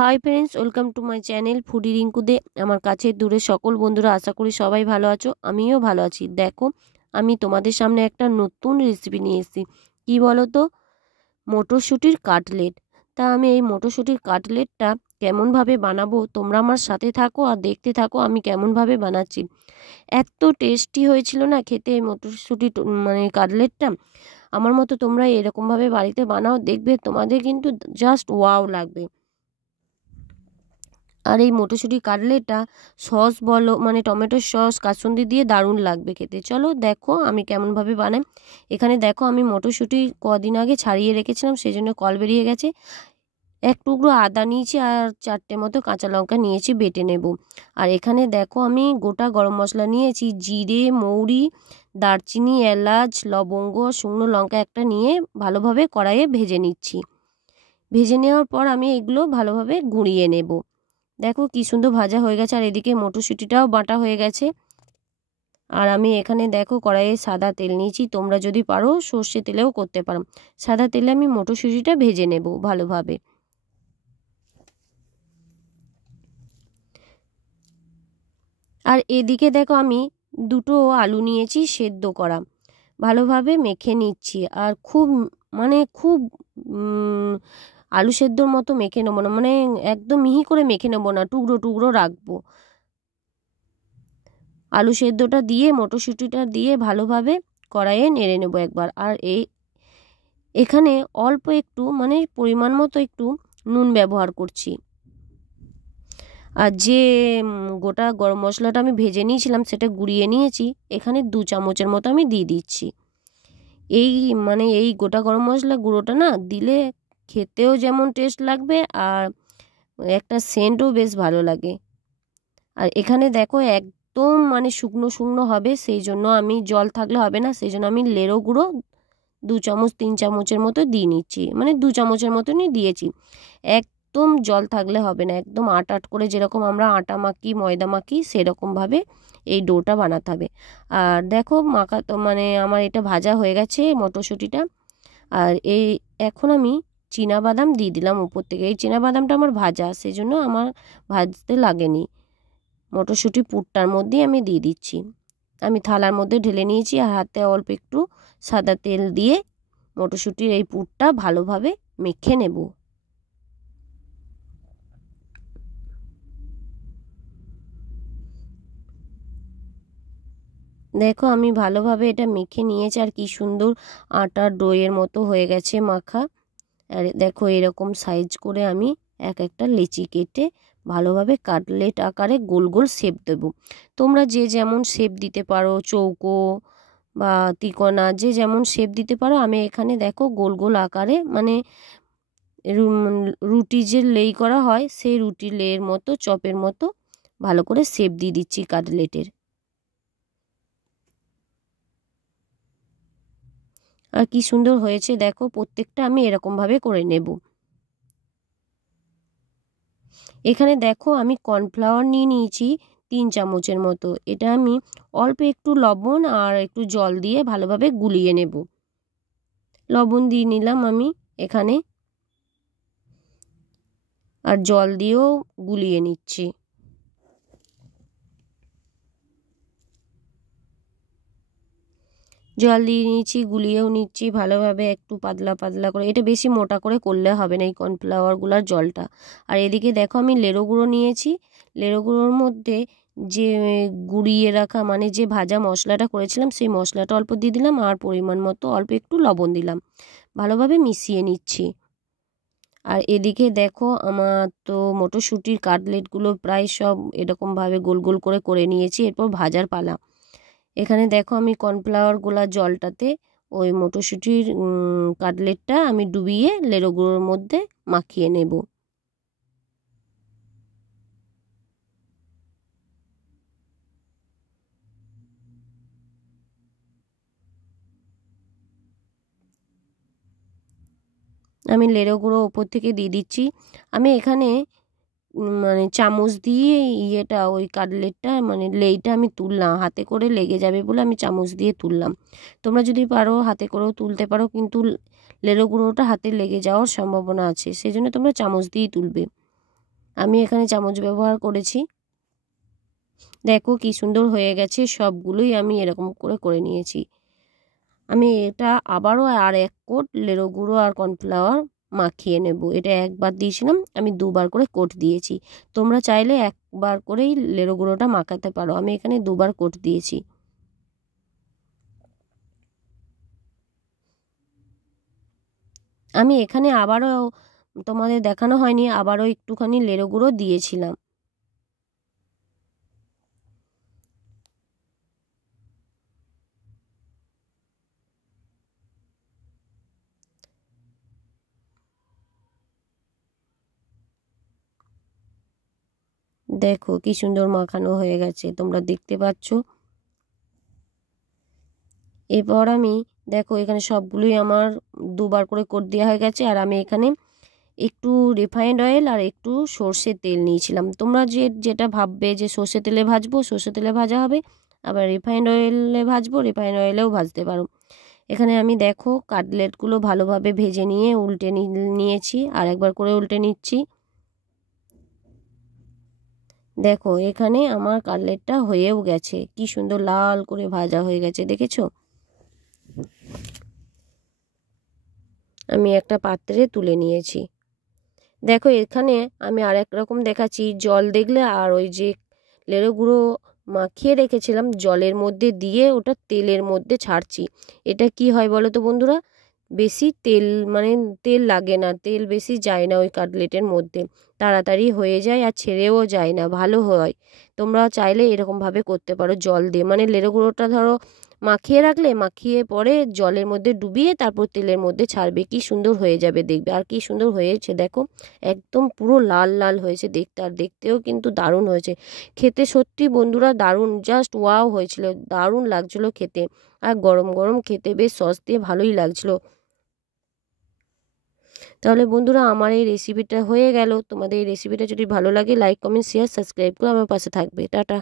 High friends, welcome to my channel foodie রিঙ্কুদে। আমার কাছে দূরে সকল বন্ধুরা, আশা করি সবাই ভালো আছো, আমিও ভালো আছি। দেখো, আমি তোমাদের সামনে একটা নতুন রেসিপি নিয়ে এসেছি। কী বলো তো, মটরশুঁটির কাটলেট। তা আমি এই মটরশুঁটির কাটলেটটা কেমনভাবে বানাবো তোমরা আমার সাথে থাকো আর দেখতে থাকো আমি কেমনভাবে বানাচ্ছি। এত টেস্টি হয়েছিল না খেতে এই মটরশুঁটি কাটলেটটা। আমার মতো তোমরা এরকমভাবে বাড়িতে বানাও, দেখবে তোমাদের কিন্তু জাস্ট ওয়াও লাগবে। আর এই মটরশুঁটি কাটলেটটা সস বলো, টমেটো সস কাসুন্দি দিয়ে দারুণ লাগবে খেতে। চলো দেখো আমি কেমনভাবে বানাই। এখানে দেখো, আমি মটরশুঁটি কদিন আগে ছাড়িয়ে রেখেছিলাম, সেই জন্য কল বেরিয়ে গেছে। এক টুকরো আদা নিয়েছি আর 4টে মতো কাঁচা লঙ্কা নিয়েছি, বেটে নেব। আর এখানে দেখো, আমি গোটা গরম মশলা নিয়েছি, জিরে, মৌরি, দারচিনি, এলাচ, লবঙ্গ, শুকনো লঙ্কা একটা নিয়ে ভালোভাবে কড়াইয়ে ভেজে নিচ্ছি। ভেজে নেওয়ার পর আমি এগুলো ভালোভাবে গুঁড়িয়ে নেব। দেখো কি সুন্দর ভাজা হয়ে গেছে, আর এদিকে মটরশুঁটিটাও বাটা হয়ে গেছে। আর আমি এখানে দেখো কড়াইয়ে সাদা তেল নিয়েছি, তোমরা যদি পারো সর্ষে তেলেও করতে পারো। সাদা তেলে আমি মটরশুঁটিটা ভেজে নেব ভালোভাবে। আর এদিকে দেখো, আমি দুটো আলু নিয়েছি সেদ্ধ করা, ভালোভাবে মেখে নিচ্ছি। আর খুব আলু সেদ্ধর মতো মেখে নেবো না, একদম মিহি করে মেখে নেবো না, টুকরো টুকরো রাখবো। আলু সেদ্ধটা দিয়ে মটরশুঁটিটা দিয়ে ভালোভাবে কড়াইয়ে নেড়ে নেবো একবার। আর এখানে অল্প একটু পরিমাণ মতো একটু নুন ব্যবহার করছি। আর যে গোটা গরম মশলাটা আমি ভেজে নিয়েছিলাম সেটা গুঁড়িয়ে নিয়েছি, এখানে 2 চামচের মতো আমি দিয়ে দিচ্ছি। এই গোটা গরম মশলা গুঁড়োটা না দিলে খেতেও যেমন টেস্ট লাগবে, আর একটা সেন্টও বেশ ভালো লাগে। আর এখানে দেখো একদম শুকনো শুকনো হবে, সেই জন্য আমি জল থাকলে হবে না, সেই জন্য আমি লেড়ো গুঁড়ো 2 চামচ 3 চামচের মতো দিয়ে নিচ্ছি, 2 চামচের মতনই দিয়েছি। একদম জল থাকলে হবে না, একদম আট করে যেরকম আমরা আটা মাখি, ময়দা মাখি, সেরকমভাবে এই ডোটা বানাতে হবে। আর দেখো মাখা তো আমার এটা ভাজা হয়ে গেছে মটরশুঁটিটা। আর এখন আমি বাদাম দিয়ে দিলাম উপর থেকে। এই বাদামটা আমার ভাজা, সেই জন্য আমার ভাজতে লাগেনি। মটরশুঁটি পুরটার মধ্যেই আমি দিয়ে দিচ্ছি। আমি থালার মধ্যে ঢেলে নিয়েছি, আর হাতে অল্প একটু সাদা তেল দিয়ে মটরশুঁটির এই পুরটা ভালোভাবে মেখে নেব। দেখো আমি ভালোভাবে এটা মেখে নিয়েছি, আর কি সুন্দর আটার ডোয়ের মতো হয়ে গেছে মাখা। আর দেখো এরকম সাইজ করে আমি এক একটা লেচি কেটে ভালোভাবে কাটলেট আকারে গোল গোল শেপ দেবো। তোমরা যে যেমন শেপ দিতে পারো, চৌকো বা তিকোনা, যে যেমন শেপ দিতে পারো। আমি এখানে দেখো গোল গোল আকারে রুটি যে লেই করা হয় সেই রুটি লেয়ের মতো, চপের মতো ভালো করে শেপ দিয়ে দিচ্ছি কাটলেটের। আর কি সুন্দর হয়েছে দেখো, প্রত্যেকটা আমি এরকমভাবে করে নেব। এখানে দেখো আমি কর্নফ্লাওয়ার নিয়ে নিয়েছি 3 চামচের মতো। এটা আমি অল্প একটু লবণ আর একটু জল দিয়ে ভালোভাবে গুলিয়ে নেব। লবণ দিয়ে নিলাম আমি এখানে, আর জল দিয়েও গুলিয়ে নিচ্ছি। জল দিয়ে নিচ্ছি, গুলিয়েও নিচ্ছি ভালোভাবে, একটু পাতলা পাতলা করে। এটা বেশি মোটা করে করলে হবে না এই কর্নফ্লাওয়ারগুলোর জলটা। আর এদিকে দেখো আমি লেড়ো গুঁড়ো নিয়েছি। লেড়ো গুঁড়োর মধ্যে যে গুঁড়িয়ে রাখা যে ভাজা মশলাটা করেছিলাম সেই মশলাটা অল্প দিয়ে দিলাম, আর পরিমাণ মতো অল্প একটু লবণ দিলাম, ভালোভাবে মিশিয়ে নিচ্ছি। আর এদিকে দেখো আমার তো মটরশুঁটির কাটলেটগুলো প্রায় সব এরকমভাবে গোল গোল করে করে নিয়েছি, এরপর ভাজার পালা। এখানে দেখো আমি কর্নফ্লাওয়ার গোলা জলটাতে ওই মটরশুঁটির কাটলেটটা আমি ডুবিয়ে লেড়ো গুঁড়োর মধ্যে মাখিয়ে নেব। আমি লেড়ো গুঁড়ো ওপর থেকে দিয়ে দিচ্ছি। আমি এখানে চামচ দিয়ে ওই কাটলেটটা লেইটা আমি তুললাম, হাতে করে লেগে যাবে বলে আমি চামচ দিয়ে তুললাম। তোমরা যদি পারো হাতে করেও তুলতে পারো, কিন্তু লেড়ো গুঁড়োটা হাতে লেগে যাওয়ার সম্ভাবনা আছে, সেই জন্য তোমরা চামচ দিয়েই তুলবে। আমি এখানে চামচ ব্যবহার করেছি। দেখো কি সুন্দর হয়ে গেছে, সবগুলোই আমি এরকম করে করে নিয়েছি। আমি এটা আবারও আর 1 কোট লেড়ো গুঁড়ো আর কর্নফ্লাওয়ার মাখিয়ে নেব। এটা একবার দিয়েছিলাম, আমি 2বার করে কোট দিয়েছি। তোমরা চাইলে একবার করেই লেড়ো গুঁড়োটা মাখাতে পারো, আমি এখানে 2বার কোট দিয়েছি। আমি এখানে আবারও, তোমাদের দেখানো হয়নি, আবারও একটুখানি লেড়ো গুঁড়ো দিয়েছিলাম। দেখো কি সুন্দর মাখানো হয়ে গেছে, তোমরা দেখতে পাচ্ছ। এরপর আমি দেখো এখানে সবগুলোই আমার 2বার করে কোট দেওয়া হয়ে গেছে। আর আমি এখানে একটু রিফাইন্ড অয়েল আর একটু সর্ষের তেল নিয়েছিলাম। তোমরা যেটা ভাববে যে সর্ষে তেলে ভাজবো, সর্ষে তেলে ভাজা হবে, আবার রিফাইন্ড অয়েলে ভাজবো, রিফাইন্ড অয়েলেও ভাজতে পারো। এখানে আমি দেখো কাটলেটগুলো ভালোভাবে ভেজে নিয়ে উল্টে নিয়েছি, আর একবার করে উল্টে নিচ্ছি। দেখো এখানে আমার কাটলেটটা হয়েও গেছে, কি সুন্দর লাল করে ভাজা হয়ে গেছে, দেখেছো? আমি একটা পাত্রে তুলে নিয়েছি। দেখো এখানে আমি আরেক রকম দেখাচ্ছি। জল দেখলে আর ওই যে লেড়ো গুঁড়ো মাখিয়ে রেখেছিলাম জলের মধ্যে দিয়ে ওটা তেলের মধ্যে ছাড়ছি। এটা কি হয় বলো তো বন্ধুরা, বেশি তেল মানে তেল লাগে না, তেল বেশি যায় না ওই কাটলেটের মধ্যে, তাড়াতাড়ি হয়ে যায় আর ছেড়েও যায় না, ভালো হয়। তোমরা চাইলে এরকমভাবে করতে পারো জল দিয়ে, মানে লেড়ো গুঁড়োটা ধরো মাখিয়ে রাখলে, মাখিয়ে পরে জলের মধ্যে ডুবিয়ে তারপর তেলের মধ্যে ছাড়বে, কি সুন্দর হয়ে যাবে দেখবে। আর কি সুন্দর হয়েছে দেখো, একদম পুরো লাল লাল হয়েছে দেখতে, আর দেখতেও কিন্তু দারুণ হয়েছে। খেতে সত্যি বন্ধুরা দারুণ, জাস্ট ওয়াও হয়েছিল, দারুণ লাগছিল খেতে। আর গরম গরম খেতে বেশ সস দিয়ে ভালোই লাগছিল। তাহলে বন্ধুরা আমার এই রেসিপিটা হয়ে গেল। তোমাদের এই রেসিপিটা যদি ভালো লাগে লাইক কমেন্ট শেয়ার সাবস্ক্রাইব করে আমার পাশে থাকবে। টাটা।